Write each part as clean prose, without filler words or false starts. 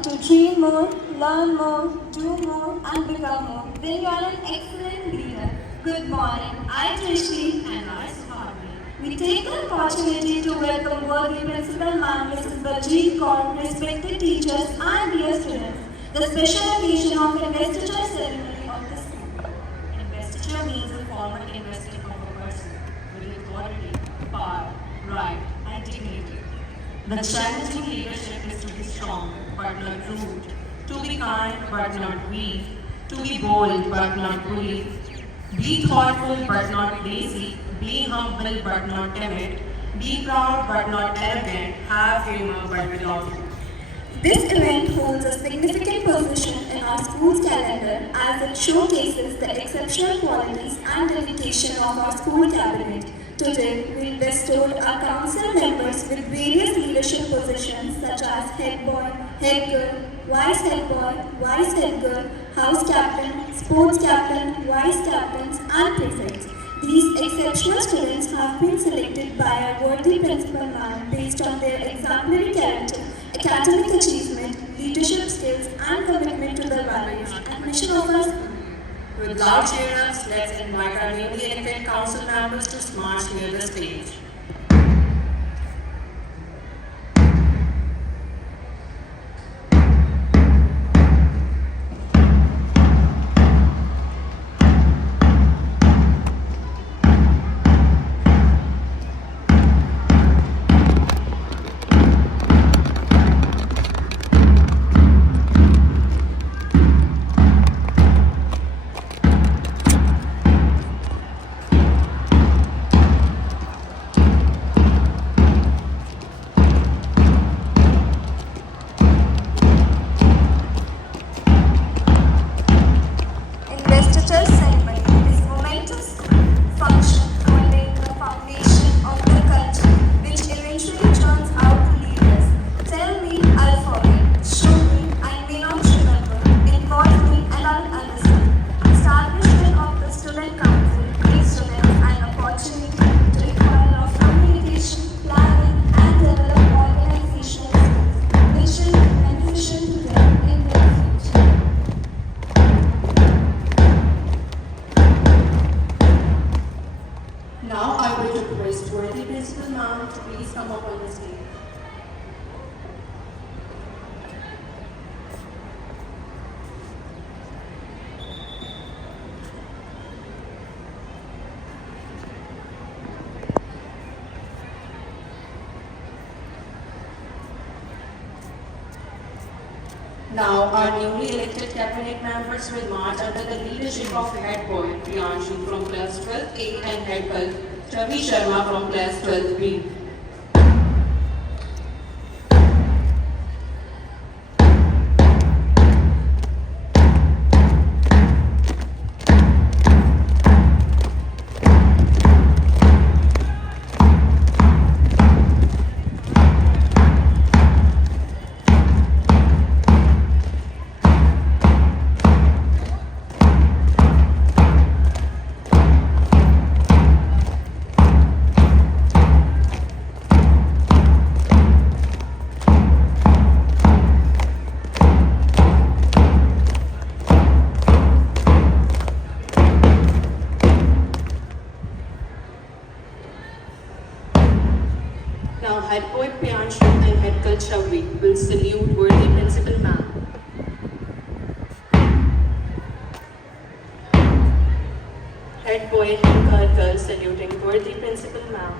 want to dream more, learn more, do more, and become more, then you are an excellent leader. Good morning. I, Trishi, And I, Subhadri. we take the opportunity to welcome worthy Principal Ma'am Mrs. Baljeet Kaur, respected teachers, and dear students. The special occasion of investiture ceremony of the school. Investiture means a formal investing of a person with authority, power, right, and dignity. The challenge in leadership is to be strong but not rude, to be kind but not weak, to be bold but not bully, be thoughtful but not lazy, be humble but not timid, be proud but not arrogant, have humor but be lawful. This event holds a significant position in our school's calendar as it showcases the exceptional qualities and dedication of our school cabinet. Today, we bestowed our council members with various leadership positions such as head boy, head girl, vice head boy, vice head girl, house captain, sports captain, vice captains, and prefects. These exceptional students have been selected by our worthy principal ma'am based on their exemplary character, academic achievement, leadership skills, and commitment to the values and mission of our school. With loud cheers, let's invite our newly elected council members to march near the stage. Investiture ceremony is momentous function to lay the foundation of the culture, which eventually turns out to leaders. Tell me, I'll forget. Show me, I may not remember. Involve me, and I'll understand. Establishment of the student council gives students an opportunity to inquire of communication, planning, and develop organizational skills, which will be beneficial to them in their future. Now I will request worthy principal ma'am to please come up on the stage. Now, our newly elected cabinet members will march under the leadership of head boy Priyanshu from class 12A and head girl Chavi Sharma from class 12B. Now, head boy Priyanshu and head girl Chavi will salute worthy principal ma'am. Head boy and head girl saluting worthy principal ma'am.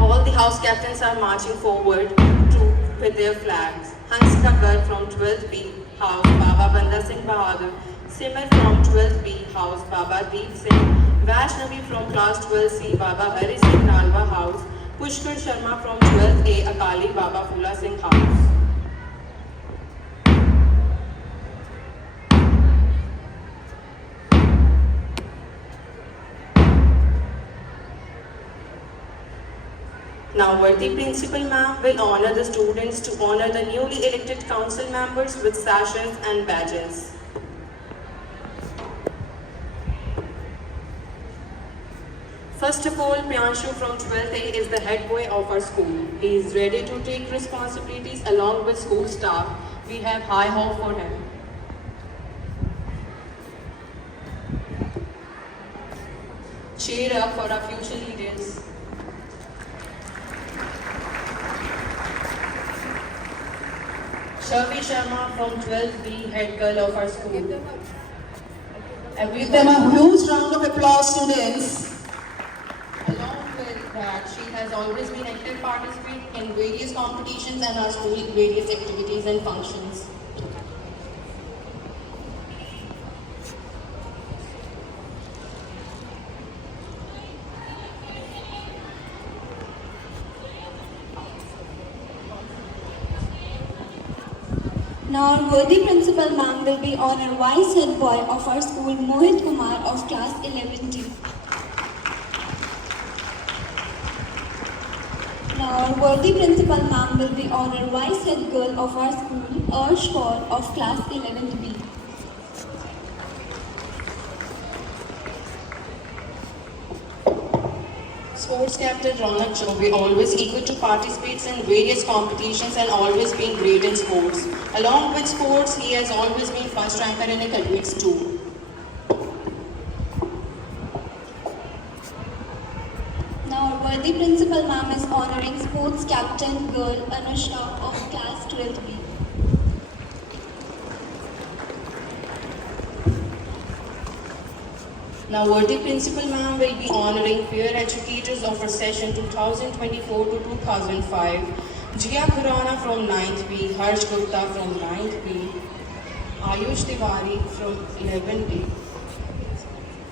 All the house captains are marching forward with their flags. Hans Thakkar from 12B House Baba Banda Singh Bahadur, Simar from 12B House Baba Deep Singh, Vaishnavi from class 12C Baba Hari Singh Nalwa House, Pushkar Sharma from 12A Akali Baba Phula Singh House. Now, worthy principal ma'am will honor the students to honor the newly elected council members with sashes and badges. First of all, Priyanshu from 12th A is the head boy of our school. He is ready to take responsibilities along with school staff. We have high hope for him. Cheer up for our future leaders. Shavi Sharma from 12B, head girl of our school. Give them a huge round of applause, students. Along with that, she has always been active participant in various competitions and our school various activities and functions. Now our worthy principal ma'am will be honor vice head boy of our school Mohit Kumar of class 11D. Now our worthy principal ma'am will be honor vice head girl of our school Arsh Kaur of class 11B. Sports captain Ronak Chaubey, always eager to participate in various competitions and always been great in sports. Along with sports, he has always been first ranker in academics too. Now our worthy principal ma'am is honoring sports captain girl Anushka of class 12B. Now, worthy principal ma'am will be honoring peer educators of our session 2024 to 2005. Jia Khurana from 9th B, Harsh Gupta from 9th B, Ayush Tiwari from 11B,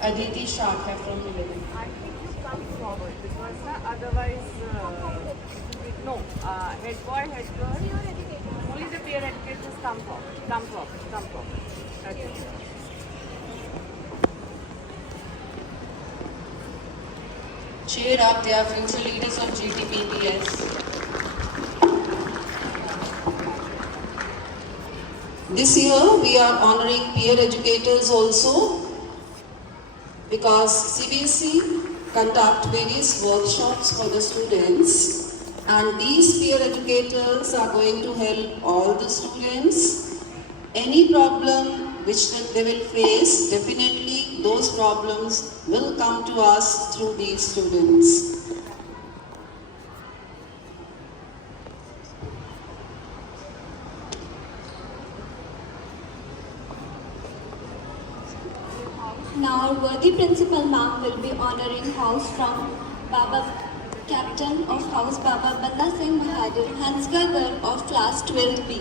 Aditi Shakya from 11B. I think you come forward because otherwise, no, head boy, head girl, only the peer educators come forward. Okay. Cheer up, they are future leaders of GTPPS. This year we are honoring peer educators also because CBSE conduct various workshops for the students, and these peer educators are going to help all the students. Any problem which they will face, definitely those problems will come to us through these students. Now our worthy principal ma'am will be honoring house from Baba captain of house Baba Banda Singh Bahadur, Hanska girl of class 12B.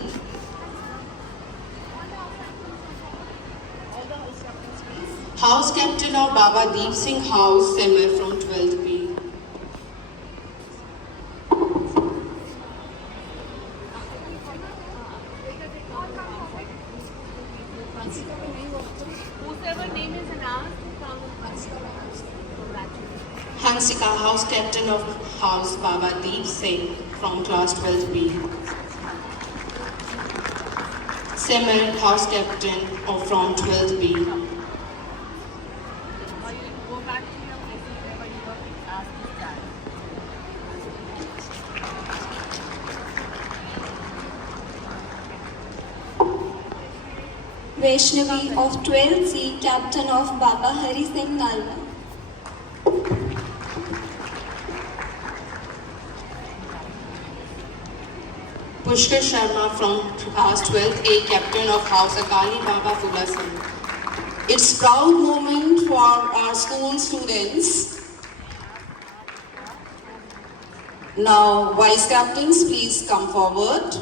House captain of Baba Deep Singh House, Simmer from 12th B. Whoever name is announced, Hansika, house captain of house Baba Deep Singh from class 12th B. Simmer, house captain of from 12th B. or you go back to your place wherever you were asked to stand. Vaishnavi of 12C, captain of Baba Hari Singh Nalwa. Pushkar Sharma from class 12th A, captain of house Akali Baba Phula Singh. It's proud moment for our school students. Now, vice captains, please come forward.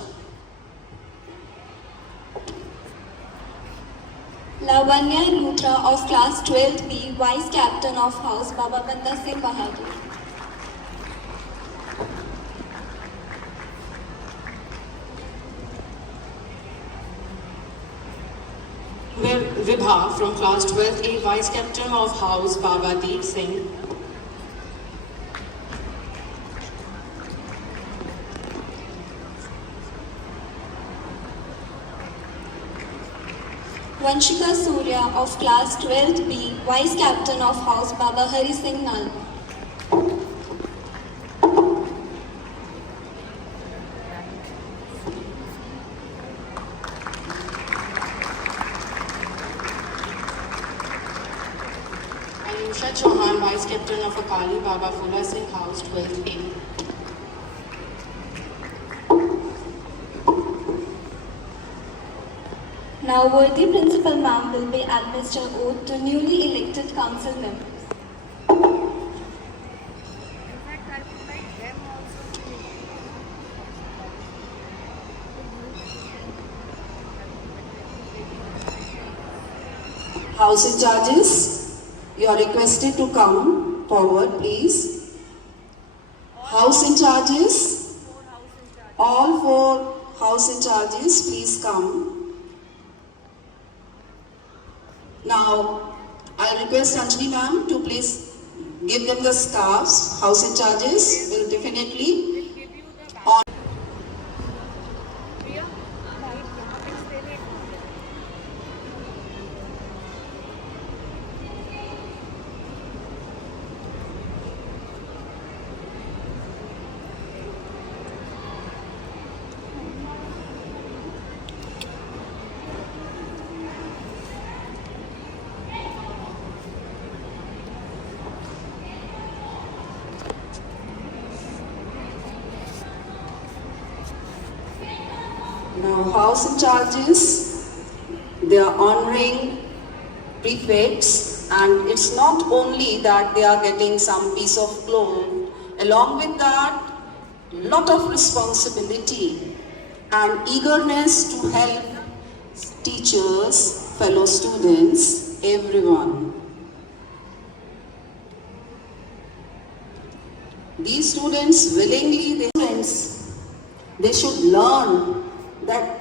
Lavanya Luthra of class 12B, vice captain of house Baba Banda Singh Bahadur. Vibha from class 12th A, vice captain of house Baba Deep Singh. Vanshika Surya of class 12B, vice captain of house Baba Hari Singh Nalwa. Anusha Chauhan, Vice Captain of Akali Baba Phula Singh House, 12th A. Now, worthy principal ma'am will be administered oath to newly elected council members. In fact, I would like them also to. House in charges, you are requested to come forward, please. House in charges, all 4 house in charges, please come. Now, I request Anjali ma'am to please give them the scarves. House in charges will definitely on. Priya, light यहाँ पे stay नहीं. Now, house in charges, they are honoring prefects, and it's not only that they are getting some piece of cloth, along with that, lot of responsibility and eagerness to help teachers, fellow students, everyone. These students willingly, they should learn that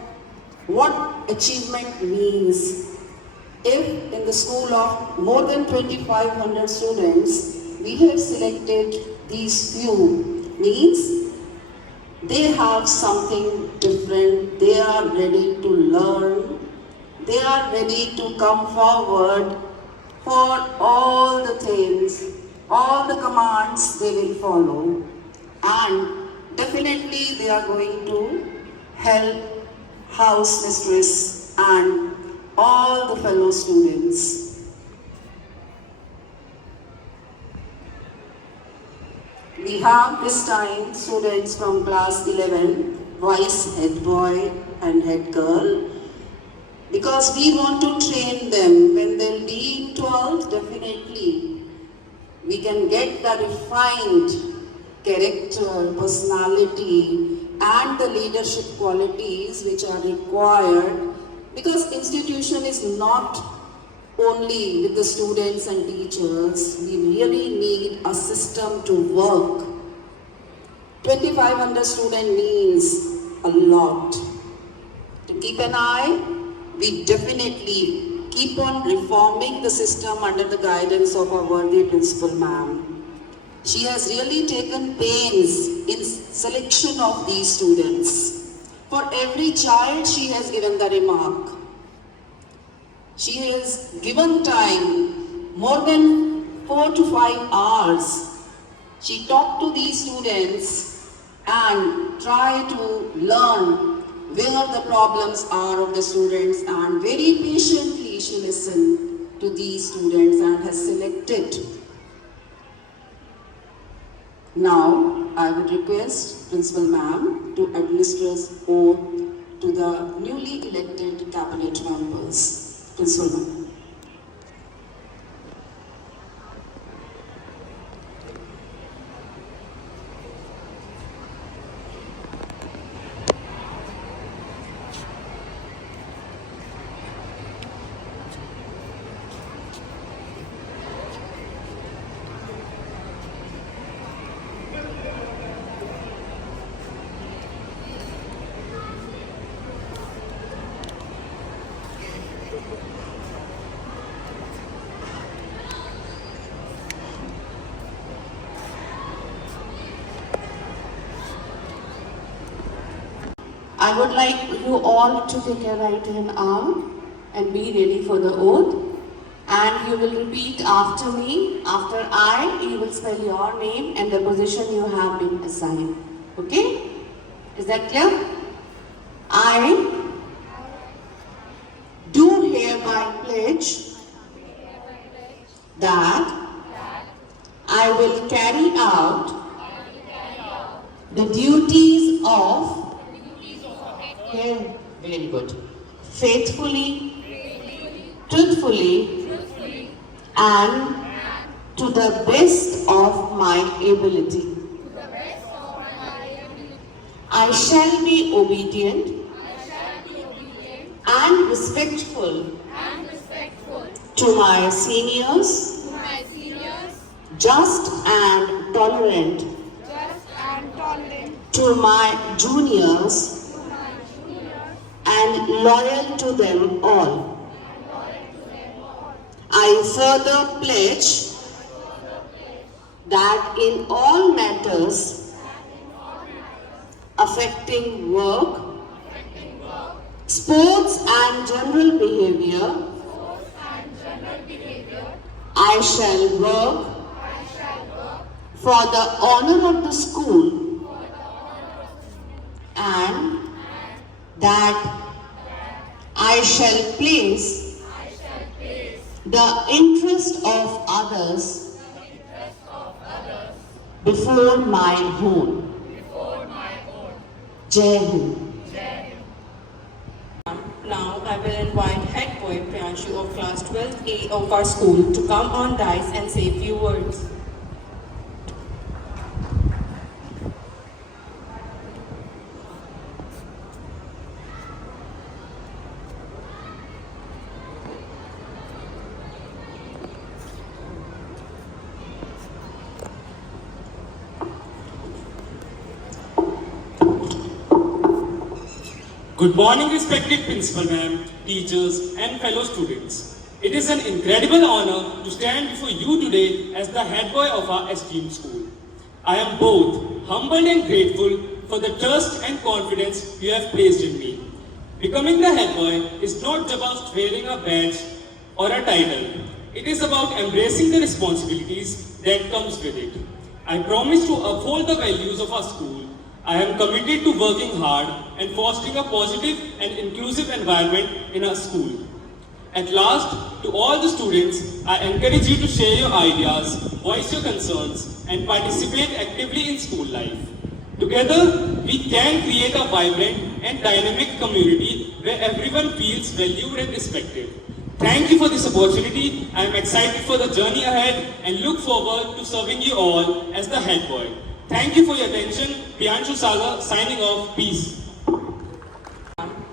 what achievement means. If in the school of more than 2,500 students, we have selected these few, means they have something different, they are ready to learn, they are ready to come forward for all the things, all the commands they will follow, and definitely they are going to help house mistress and all the fellow students. We have this time students from class 11, vice head boy and head girl, because we want to train them. When they'll be in 12th, definitely we can get the refined character, personality, and the leadership qualities which are required, because institution is not only with the students and teachers. We really need a system to work. 2,500 students means a lot. To keep an eye, we definitely keep on reforming the system under the guidance of our worthy principal ma'am. She has really taken pains in selection of these students. For every child, she has given the remark. She has given time, more than 4 to 5 hours. She talked to these students and tried to learn where the problems are of the students, and very patiently she listened to these students and has selected. Now, I would request Principal Ma'am to administer oath to the newly elected cabinet members. Principal Ma'am. I would like you all to take your right hand arm and be ready for the oath. And you will repeat after me. After I, you will spell your name and the position you have been assigned. Okay? Is that clear? I do hereby pledge that I will carry out the duties of very good. Faithfully, truthfully, and to the best of my ability. I shall be obedient and respectful to my seniors, just and tolerant to my juniors, and loyal to them all. I further pledge that in all matters affecting work, sports and general behavior, I shall work for the honor of the school, and that I shall place the interest of others before my own. Jai Hind. Now I will invite head boy Priyanshu of class 12A of our school to come on dais and say a few words. Good morning, respected principal ma'am, teachers and fellow students. It is an incredible honor to stand before you today as the head boy of our esteemed school. I am both humbled and grateful for the trust and confidence you have placed in me. Becoming the head boy is not about wearing a badge or a title. It is about embracing the responsibilities that comes with it. I promise to uphold the values of our school. I am committed to working hard and fostering a positive and inclusive environment in our school. At last, to all the students, I encourage you to share your ideas, voice your concerns, and participate actively in school life. Together, we can create a vibrant and dynamic community where everyone feels valued and respected. Thank you for this opportunity. I am excited for the journey ahead and look forward to serving you all as the head boy. Thank you for your attention. Priyanshu Sagar signing off. Peace.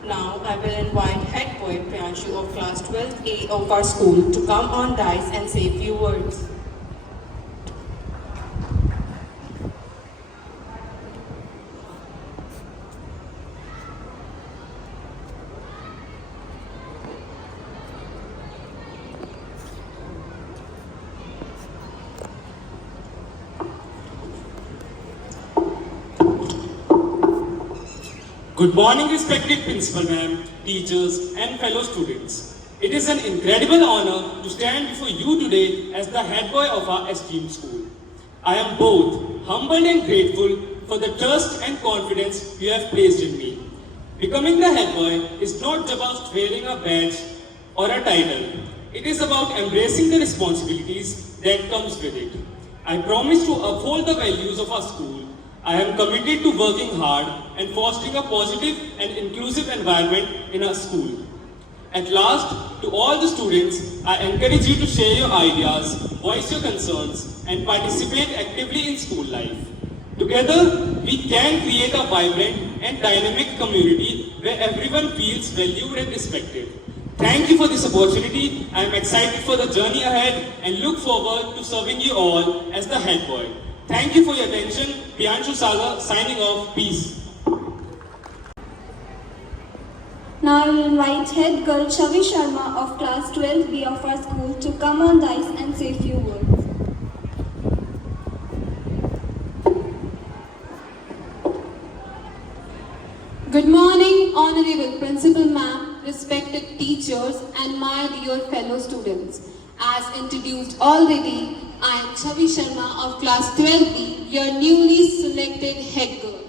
Now I will invite head boy Priyanshu of class 12A of our school to come on dais and say a few words. Good morning, respected principal ma'am, teachers and fellow students. It is an incredible honor to stand before you today as the head boy of our esteemed school. I am both humbled and grateful for the trust and confidence you have placed in me. Becoming the head boy is not about wearing a badge or a title. It is about embracing the responsibilities that comes with it. I promise to uphold the values of our school. I am committed to working hard and fostering a positive and inclusive environment in our school. At last, to all the students, I encourage you to share your ideas, voice your concerns, and participate actively in school life. Together, we can create a vibrant and dynamic community where everyone feels valued and respected. Thank you for this opportunity. I am excited for the journey ahead and look forward to serving you all as the head boy. Thank you for your attention. Priyanshu Sagar signing off. Peace. Now I will invite head girl Chavi Sharma of class 12B of our school to come on dais and say a few words. Good morning, Honorable Principal Ma'am, respected teachers and my dear fellow students. As introduced already, I am Chavi Sharma of class 12B, your newly selected head girl.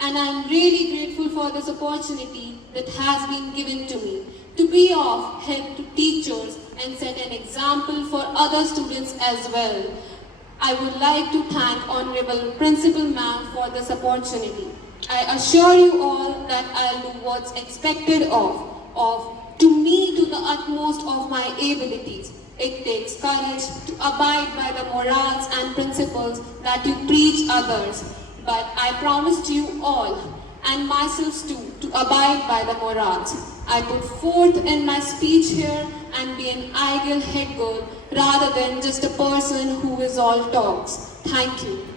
And I am really grateful for this opportunity that has been given to me to be of help to teachers and set an example for other students as well. I would like to thank Honorable Principal Ma'am for this opportunity. I assure you all that I'll do what's expected to me to the utmost of my abilities. It takes courage to abide by the morals and principles that you preach others. But I promised you all, and myself too, to abide by the morals I put forth in my speech here and be an ideal head girl rather than just a person who is all talks. Thank you.